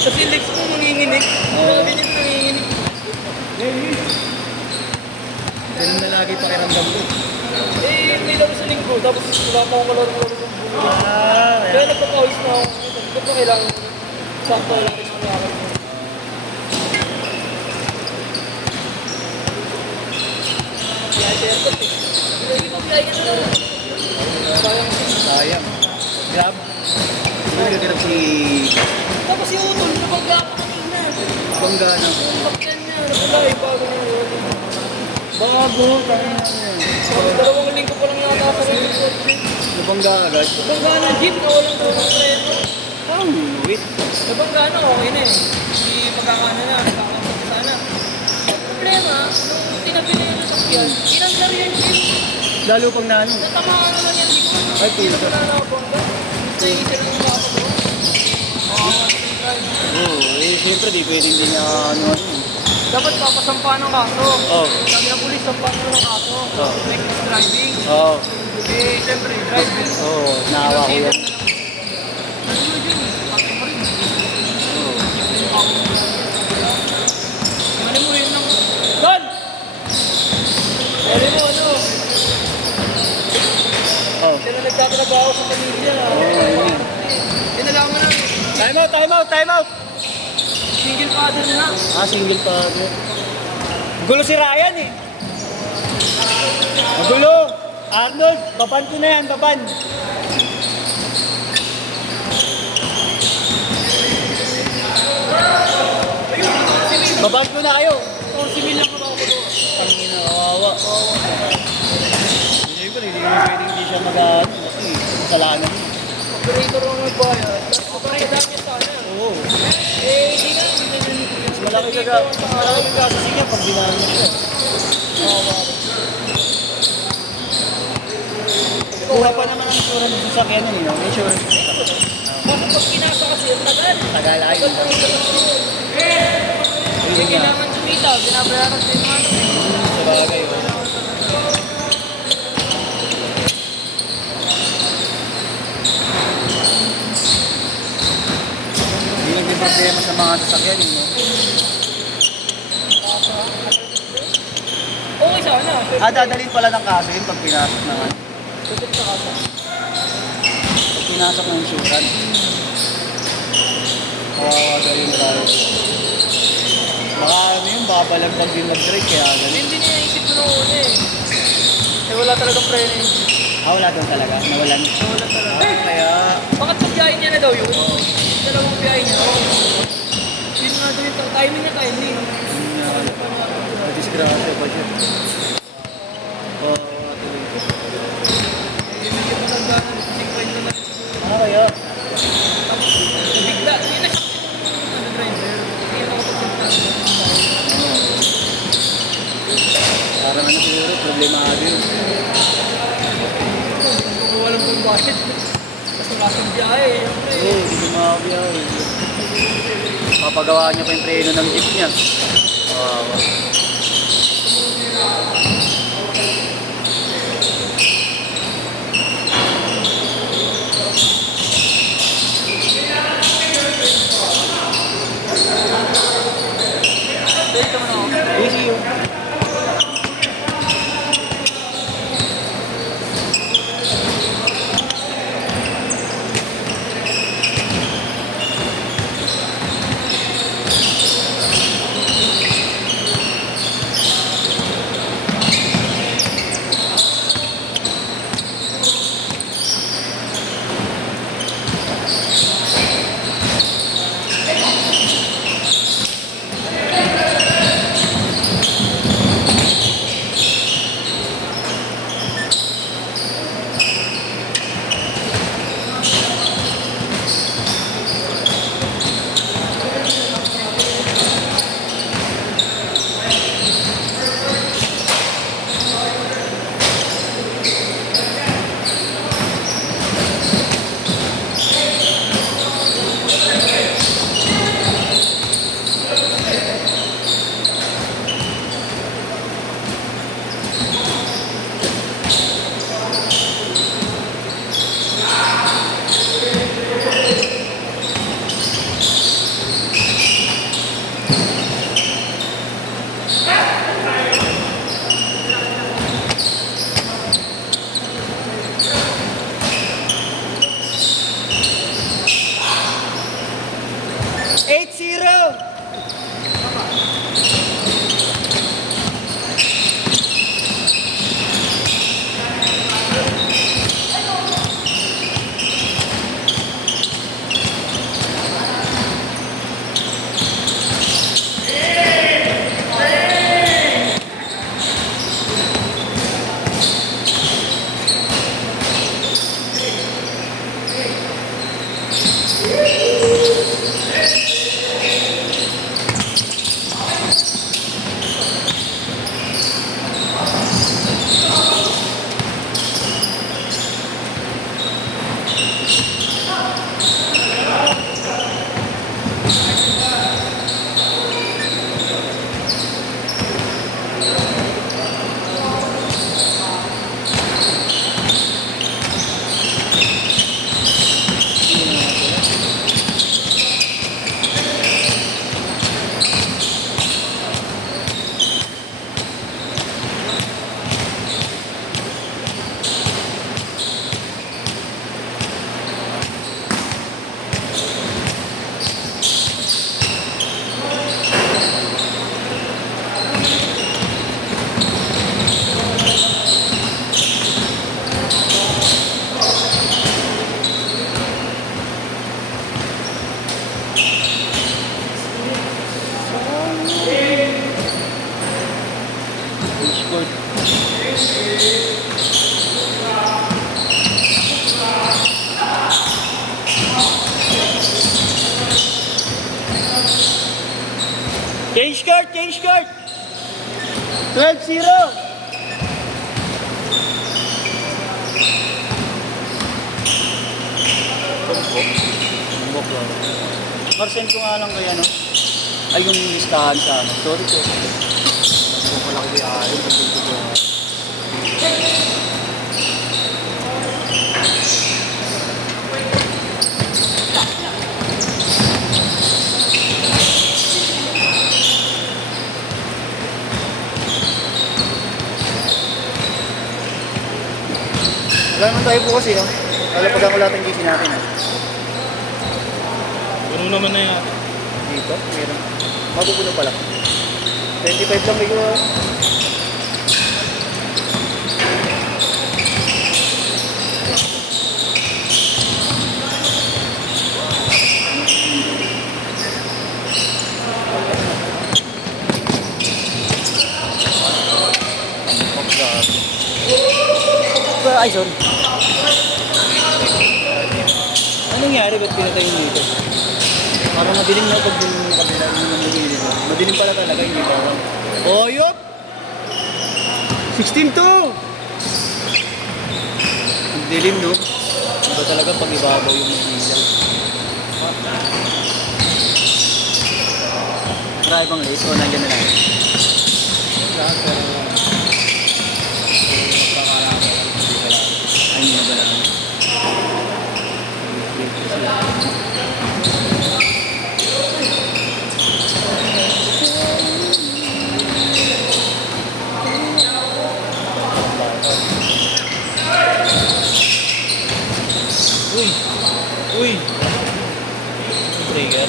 Kasi legs ko nanginginig. Sabi niya nanginginig. Ganun na lagi pakiramdam ko. Eh, may laro sa linggo. Tapos wala pa akong kalaro-laro ng buhay. Kaya nagpapawis na ako. Ito pa kailangan. Sakto lang rin ang lakad mo. Kaya share ko eh. Hindi ko kaya ka na. Sayang. Grab. Ano nagkagrab si... Tapos yung utol, napagka ako kanina. Bangga na. Pakyan niya, napagay, bago na yun. Bago, kaya na yan. Tapos 2 linggo pa lang yata ako sa report. Nabangga agad. Nabangga ng jeep na walang tulong preno. Oh, wait. Nabangga na, okay na eh. Hindi magkakano na, magkakasok sana. Ang problema, nung tinabi na yung sasakyan, inanglar yung jeep. Lalo pang nano. Natamaan na lang yan, di ko. Ay, Hindi na puta. wala na ako bangga. Gusto yung isa lang makakapag mo. Oo, eh siyempre di pwedeng din na ano. Dapat papasampa ng kaso. Oh. Sabi ng pulis, sampa mo ng kaso. Oh. Reckless driving. Oo. Eh, siyempre, driving. Oo, naawa ko yan. Ano mo yun ng... Don! Ano mo, ano? Oh. Sila nagtatrabaho sa pamilya. Inalaman na, Time out, time out, time out! single father na. Ah, single pa. Gulo si Ryan eh. Magulo! Arnold, baban ko na yan, baban. Baban ko na kayo. O, civil lang ako ako. Pangina, kawawa. Hindi ko hindi siya mag-ano kasi kasalanan niya. Operator ang nagbayad. Operator niya sana. Oo. Eh, hindi na. Hindi na yun. Malaki kasi niya pag binaan mo siya. Kuha pa naman ang insurance sa sasakyan niya, no? May insurance. Bakit pag pinasa kasi, ang tagal. Tagal ay. Hindi kailangan sumita. Binabayaran sa inyo ano. Sa bagay, oh. Hindi naging-problema sa mga sasakyan, no? Okay sana. Ah, dadalhin pala ng kaso yun pag pinasok naman. Tutok sa kasa. Pag pinasok ng insurance. Kawawa galing tayo. Baka ano yun, baka balagpag din mag-break kaya ganun. Hindi niya naisip ko nung una eh. Eh, wala talagang preno yun. Ah, wala doon talaga, nawalan. Wala talaga. Ah, kaya... Bakit pagbiyahin niya na daw yun? Dalawang biyahin niya. Yun nga daw yung timing niya, timing. Disgrasya pa siya. Oo, Hindi niya pa nagdaan. Singkain na lang. ah, kaya... Bigla. Hindi na siya ano driver. Hindi na ako pagpunta. Parang ano siguro, problemado yun. Kung walang pagbayad. Kasi kasang biyahe. Oo, hindi makabiyaw. Papagawa niya pa yung preno ng jeep niya. Kawawa. Dito mo na ako. Easy yun. Change card, change card. 12-0. Tumbok lang. Marsend ko nga lang kaya no. Ay yung listahan sa ano. Sorry po. Ako ko lang di ayun. Wala naman tayo po kasi, no? Lalapagan ko lahat ng GC natin, eh. Puno naman na yan. Dito, meron. Mapupuno pala. 25 lang may gawa. Ay, sorry. Anong nangyari? Ba't pinatay yung dito? Parang madilim na pag yung kabila yung nagigilin. Madilim pala talaga, hindi pa ako. Oh, yup! 16-2! Ang dilim, no? Iba talaga pag ibabaw yung ilaw. Try bang late o nandiyan na lang? Lahat pero... Ay, hindi na ba lang? Uy! Uy! Trigger.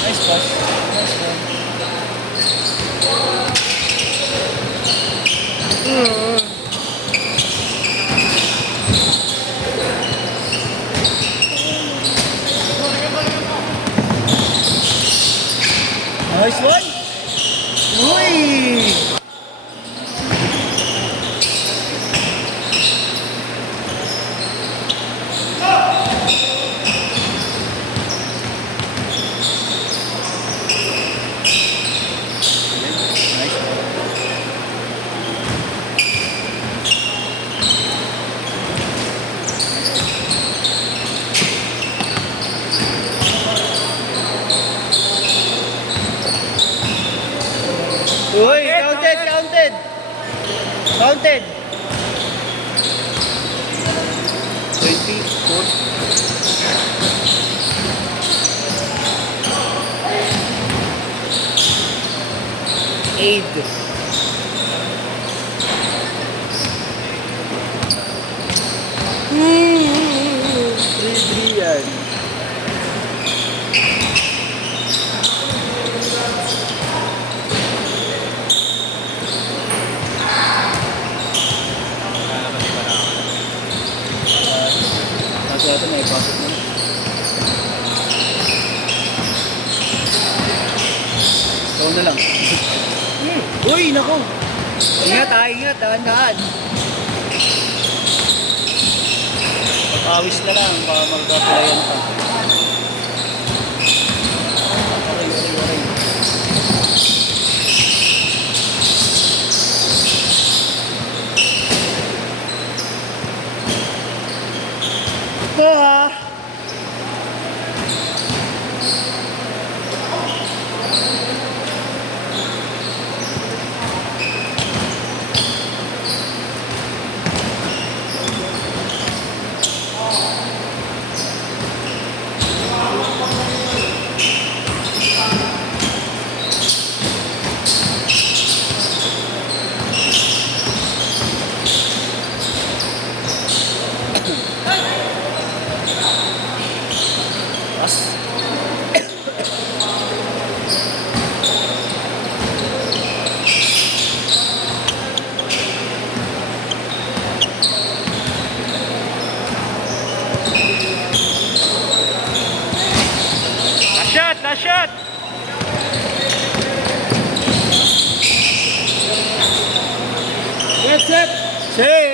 Nice pass. Nice one. Nice one. Uy! Nice one. Uy, counted, counted. Counted. 24. Aid. Three yan. Kaso ito may pasok mo. Ikaw na lang. Uy, naku! Ingat ha, ingat. Dahan-dahan. Pag-awis na lang, baka magkapulayan pa. Waray, waray, waray. Ah! Say,